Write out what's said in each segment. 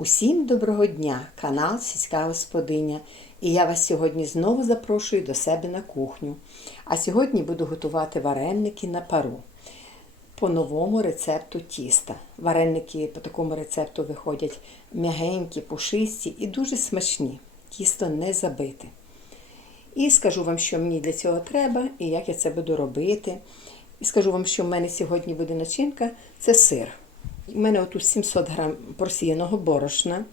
Усім доброго дня! Канал Сільська Господиня. І я вас сьогодні знову запрошую до себе на кухню. А сьогодні буду готувати вареники на пару по новому рецепту тіста. Вареники по такому рецепту виходять м'ягенькі, пушисті і дуже смачні. Тісто не забите. І скажу вам, що мені для цього треба і як я це буду робити. І скажу вам, що в мене сьогодні буде начинка це сир. У мене отут 700 грам просіяного борошна.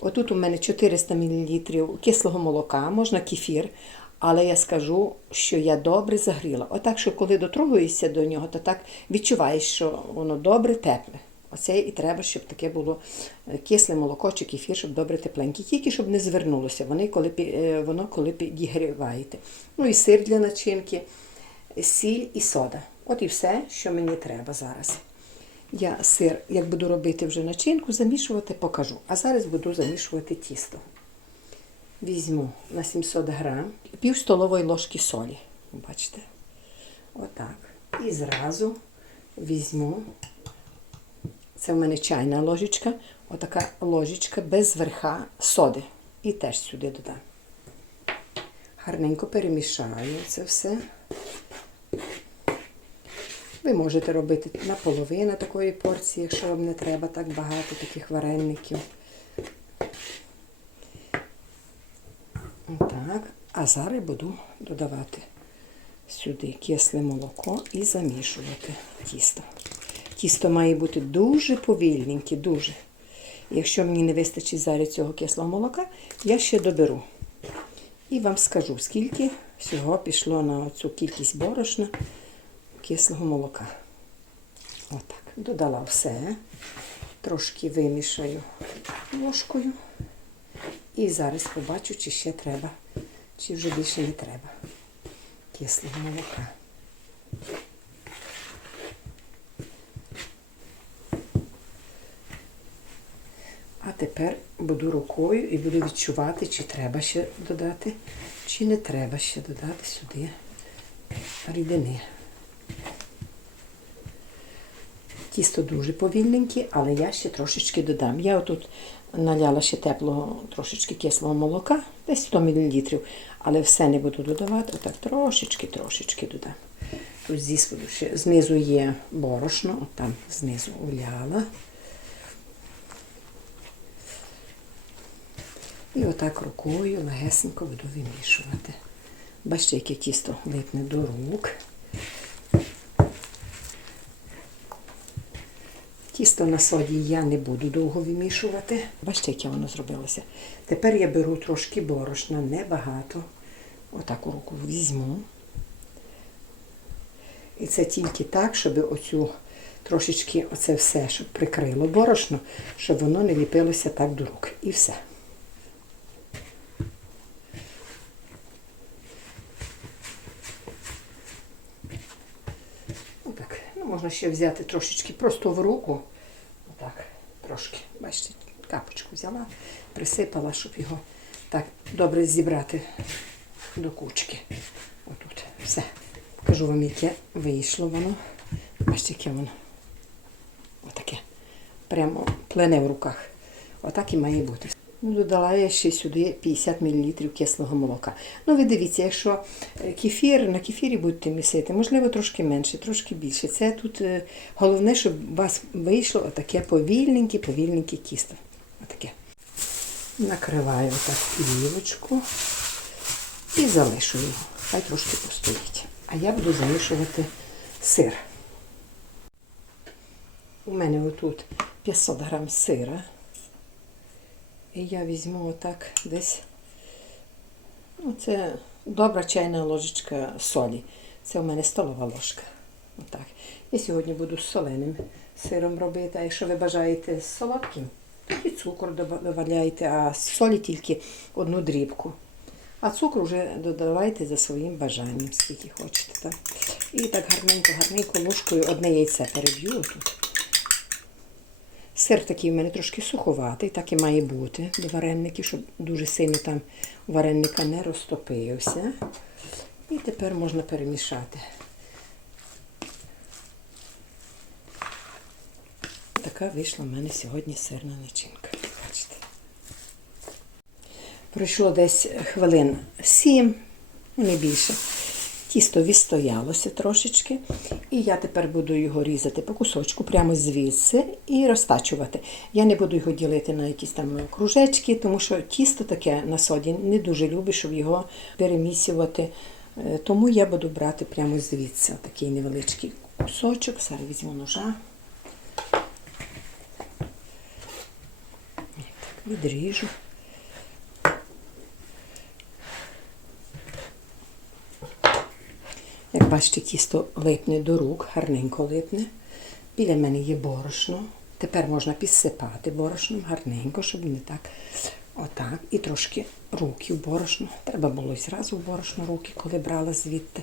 Отут у мене 400 мл кислого молока, можна кефір. Але я скажу, що я добре загріла. Отак, що коли дотрогуєшся до нього, то так відчуваєш, що воно добре тепле. Оце і треба, щоб таке було е, кисле молоко чи кефір, щоб добре тепленьке. Тільки щоб не звернулося вони, коли, е, воно коли підігріваєте. Ну і сир для начинки, сіль і сода. От і все, що мені треба зараз. Я сир, як буду робити вже начинку, замішувати покажу. А зараз буду замішувати тісто. Візьму на 700 грам пів столової ложки солі. Бачите? Отак. І зразу візьму. Це в мене чайна ложечка, отака ложечка без верха соди. І теж сюди додам. Гарненько перемішаю це все. Ви можете робити наполовину такої порції, якщо вам не треба так багато таких вареників. Так. А зараз буду додавати сюди кисле молоко і замішувати тісто. Тісто має бути дуже повільненьке, дуже. Якщо мені не вистачить зараз цього кислого молока, я ще доберу. І вам скажу, скільки всього пішло на цю кількість борошна кислого молока. Отак. Додала все. Трошки вимішаю ложкою. І зараз побачу, чи ще треба, чи вже більше не треба кислого молока. А тепер буду рукою і буду відчувати, чи треба ще додати, чи не треба ще додати сюди рідини. Тісто дуже повільненьке, але я ще трошечки додам. Я отут наляла ще теплого трошечки кислого молока, десь 100 мл, але все не буду додавати, отак трошечки-трошечки додам. Тут ще знизу є борошно, от там знизу уляла. І отак рукою легесенько буду вимішувати. Бачите, яке тісто липне до рук. Тісто на соді я не буду довго вимішувати. Бачите, яке воно зробилося. Тепер я беру трошки борошна, небагато. Отак у руку візьму. І це тільки так, щоб оцю трошечки оце все, щоб прикрило борошно, щоб воно не ліпилося так до рук. І все. Отак. Ну, можна ще взяти трошечки просто в руку. Отак, трошки. Бачите, капочку взяла, присипала, щоб його так добре зібрати до кучки. Отут. Все. Покажу вам, яке вийшло воно. Бачите, яке воно. Отаке. Прямо плене в руках. Отак і має бути. Ну, додала я ще сюди 50 мл кислого молока. Ну, ви дивіться, якщо е, кефір, на кефірі будете місити, можливо, трошки менше, трошки більше. Це тут е, головне, щоб у вас вийшло отаке повільненьке, повільненьке тісто. Отаке. Накриваю так плівочку і залишу його. Хай трошки постоїть. А я буду замішувати сир. У мене отут 500 грам сира. І я візьму отак десь. Ну, це добра чайна ложечка солі. Це у мене столова ложка. Отак. Я сьогодні буду з соленим сиром робити. А якщо ви бажаєте солодким, тоді цукор додаєте, а солі тільки одну дрібку. А цукру вже додавайте за своїм бажанням, скільки хочете. Так? І так гарненько, гарненько ложкою одне яйце переб'ю тут. Сир такий в мене трошки суховатий, так і має бути до вареників, щоб дуже сильно там вареника не розтопився. І тепер можна перемішати. Така вийшла в мене сьогодні сирна начинка. Бачите. Пройшло десь хвилин сім, ну, не більше. Тісто відстоялося трошечки, і я тепер буду його різати по кусочку прямо звідси і розтачувати. Я не буду його ділити на якісь там кружечки, тому що тісто таке на соді не дуже любить, щоб його перемісювати. Е, Тому я буду брати прямо звідси такий невеличкий кусочок. Зараз візьму ножа. Відріжу. Бачите, тісто липне до рук, гарненько липне. Біля мене є борошно. Тепер можна підсипати борошном гарненько, щоб не так. Отак. І трошки руки в борошно. Треба було зразу в борошно руки, коли брала звідти.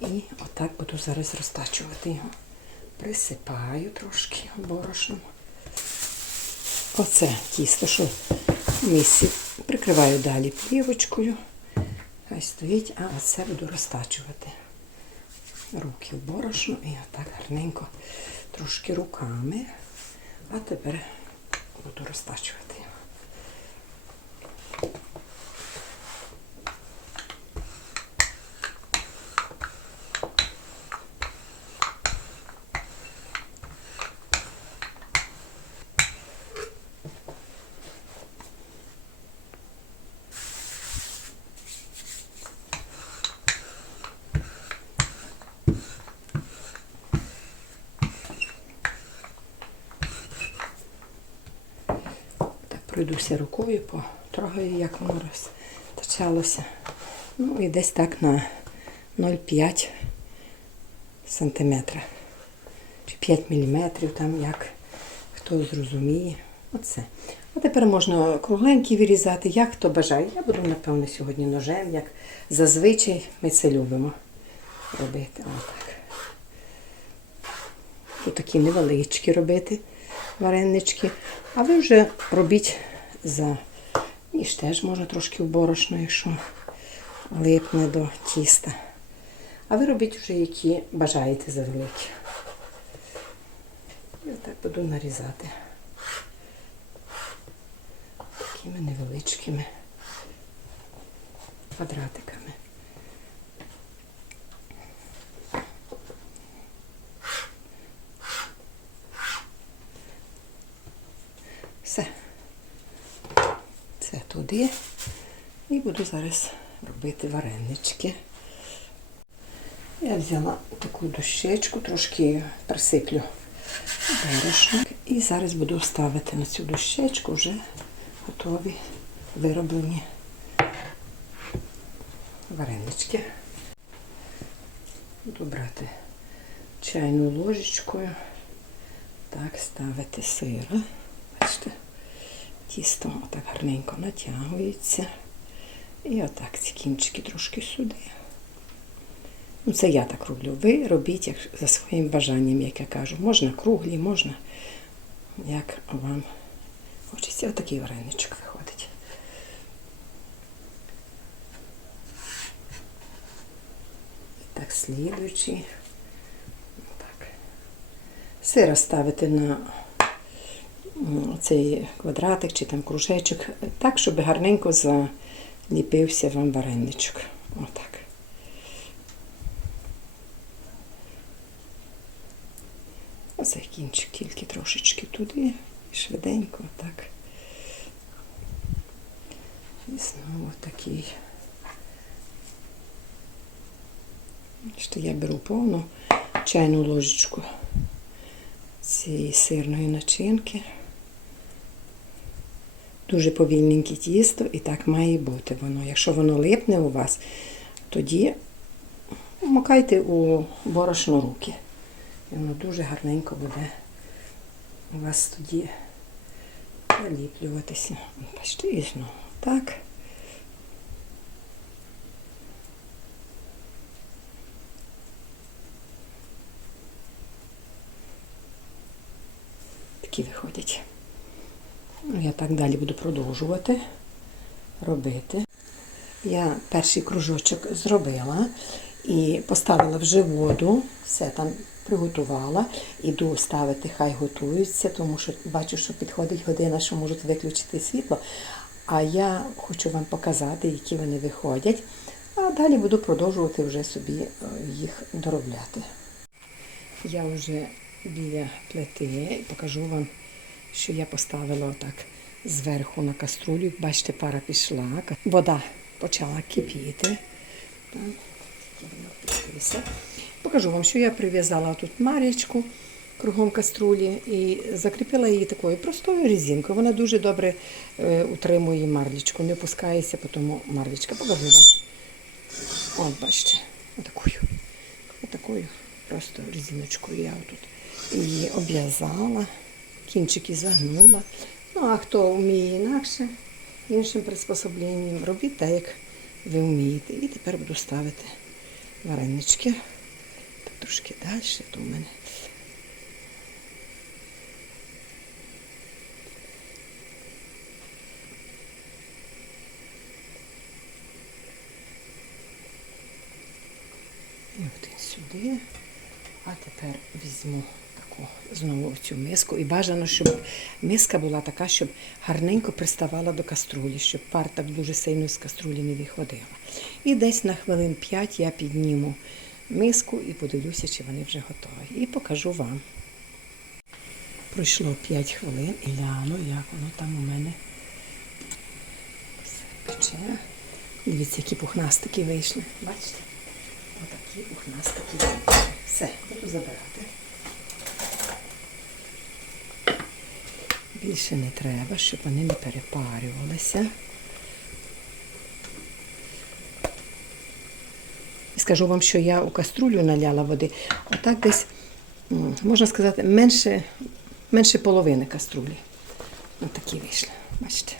І отак буду зараз розтачувати його. Присипаю трошки борошном. Оце тісто, що в місці. Прикриваю далі плівочкою. Хай стоїть, а оце буду розтачувати. Руки в борошно і отак гарненько трошки руками. А тепер буду розтачувати. його. Так пройдуся рукою, потрогаю, як воно розтачалося. Ну і десь так на 0,5 сантиметра. Чи 5 міліметрів, там як хто зрозуміє. Оце. А тепер можна кругленькі вирізати, як хто бажає. Я буду, напевно, сьогодні ножем, як зазвичай ми це любимо робити. Отак. Тут невеличкі робити варенички. А ви вже робіть за ніж теж можна трошки в борошно, якщо липне до тіста. А ви робіть вже які бажаєте завеликі. І отак буду нарізати такими невеличкими квадратиками. Все. Це. І буду зараз робити варенички. Я взяла таку дощечку, трошки присиплю борошно. І зараз буду ставити на цю дощечку вже готові вироблені варенички. Буду брати чайну ложечкою. Так, ставити сира. Бачите, тісто отак гарненько натягується. І отак ці кінчики трошки сюди. Ну, це я так роблю. Ви робіть як за своїм бажанням, як я кажу. Можна круглі, можна, як вам хочеться. Отакий вареничок виходить. І так, слідуючий. Так. Сира ставити на цей квадратик чи там кружечок, так, щоб гарненько заліпився вам вареничок. Отак. Оцей тільки трошечки туди, швиденько так. І знову такий. Що я беру повну чайну ложечку цієї сирної начинки. Дуже повільненьке тісто, і так має бути воно. Якщо воно липне у вас, тоді макайте у борошно руки. І воно дуже гарненько буде у вас тоді заліплюватися. Бачите, і знову так. Такі виходять. Ну, Я так далі буду продовжувати робити. Я перший кружочок зробила. І поставила вже воду, все там приготувала. Іду ставити, хай готуються, тому що бачу, що підходить година, що можуть виключити світло. А я хочу вам показати, які вони виходять. А далі буду продовжувати вже собі е, їх доробляти. Я вже біля плити покажу вам, що я поставила отак зверху на каструлю. Бачите, пара пішла, вода почала кипіти. Покажу вам, що я прив'язала тут марічку кругом каструлі і закріпила її такою простою резинкою. Вона дуже добре е, утримує марлічку, не опускається, потім марлічка. Покажу вам. От, бачите, отакою. Отакою просто резиночкою я тут її обв'язала, кінчики загнула. Ну, а хто вміє інакше, іншим приспособленням, робіть так, як ви вмієте. І тепер буду ставити варенички. Так трошки далі, то у мене. І один сюди. А тепер візьму таку знову цю миску. І бажано, щоб миска була така, щоб гарненько приставала до каструлі, щоб пар так дуже сильно з каструлі не виходила. І десь на хвилин 5 я підніму миску і подивлюся, чи вони вже готові. І покажу вам. Пройшло 5 хвилин і гляну, як воно там у мене все пече. Дивіться, які пухнастики вийшли. Бачите? Отакі пухнастики вийшли. Все, буду забирати. Більше не треба, щоб вони не перепарювалися. Скажу вам, що я у каструлю наляла води. Отак десь, можна сказати, менше, менше половини каструлі. Ось такі вийшли. Бачите,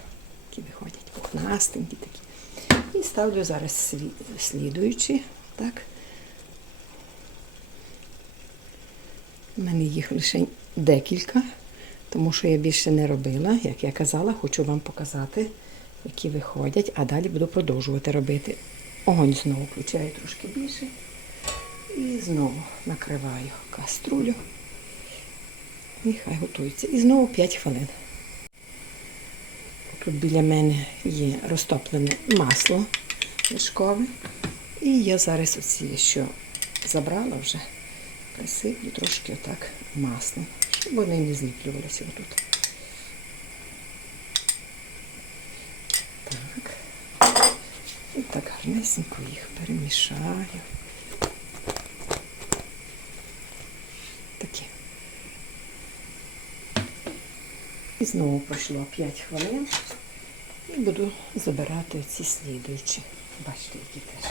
які виходять пухнастенькі такі. І ставлю зараз слідуючі. Так. У мене їх лише декілька, тому що я більше не робила. Як я казала, хочу вам показати, які виходять, а далі буду продовжувати робити. Огонь знову включаю трошки більше. І знову накриваю каструлю. І хай готується. І знову 5 хвилин. Тут біля мене є розтоплене масло вершкове. І я зараз оці, що забрала вже, присиплю трошки отак маслом, щоб вони не зліплювалися отут. Так. І так гарнесенько їх перемішаю. Такі. І знову пройшло 5 хвилин. І буду забирати ці слідуючі. Бачите, які теж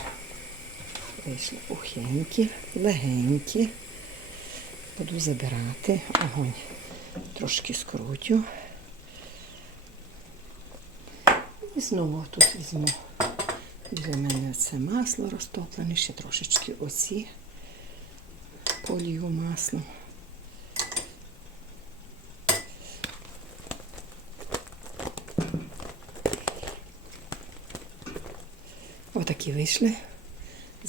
вийшли пухенькі, легенькі. Буду забирати огонь. Трошки скрутю. І знову тут візьму для мене це масло розтоплене, ще трошечки оці полію маслом. Отакі вийшли.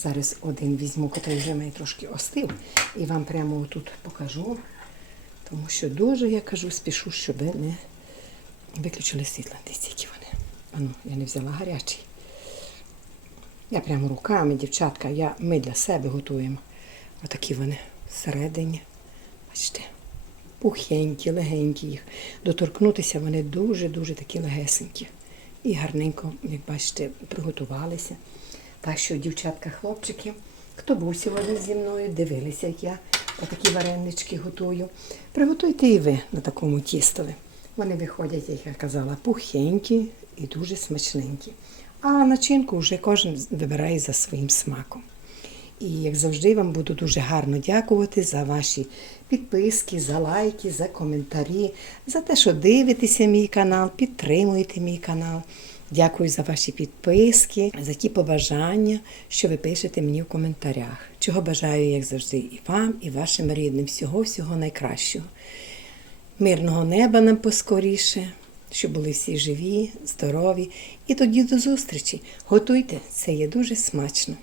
Зараз один візьму, який вже мені трошки остив, і вам прямо тут покажу. Тому що дуже, я кажу, спішу, щоб не виключили світло. Дивіться, які вони. Ану, я не взяла гарячий. Я прямо руками, дівчатка, я, ми для себе готуємо. Отакі вони всередині. Бачите, пухенькі, легенькі їх. Доторкнутися вони дуже-дуже такі легесенькі. І гарненько, як бачите, приготувалися. Так що, дівчатка, хлопчики, хто був сьогодні зі мною, дивилися, як я отакі варенички готую. Приготуйте і ви на такому тістові. Вони виходять, як я казала, пухенькі і дуже смачненькі. А начинку вже кожен вибирає за своїм смаком. І як завжди, вам буду дуже гарно дякувати за ваші підписки, за лайки, за коментарі, за те, що дивитеся мій канал, підтримуєте мій канал. Дякую за ваші підписки, за ті побажання, що ви пишете мені в коментарях. Чого бажаю, як завжди, і вам, і вашим рідним. Всього-всього найкращого. Мирного неба нам поскоріше, щоб були всі живі, здорові. І тоді до зустрічі. Готуйте, це є дуже смачно.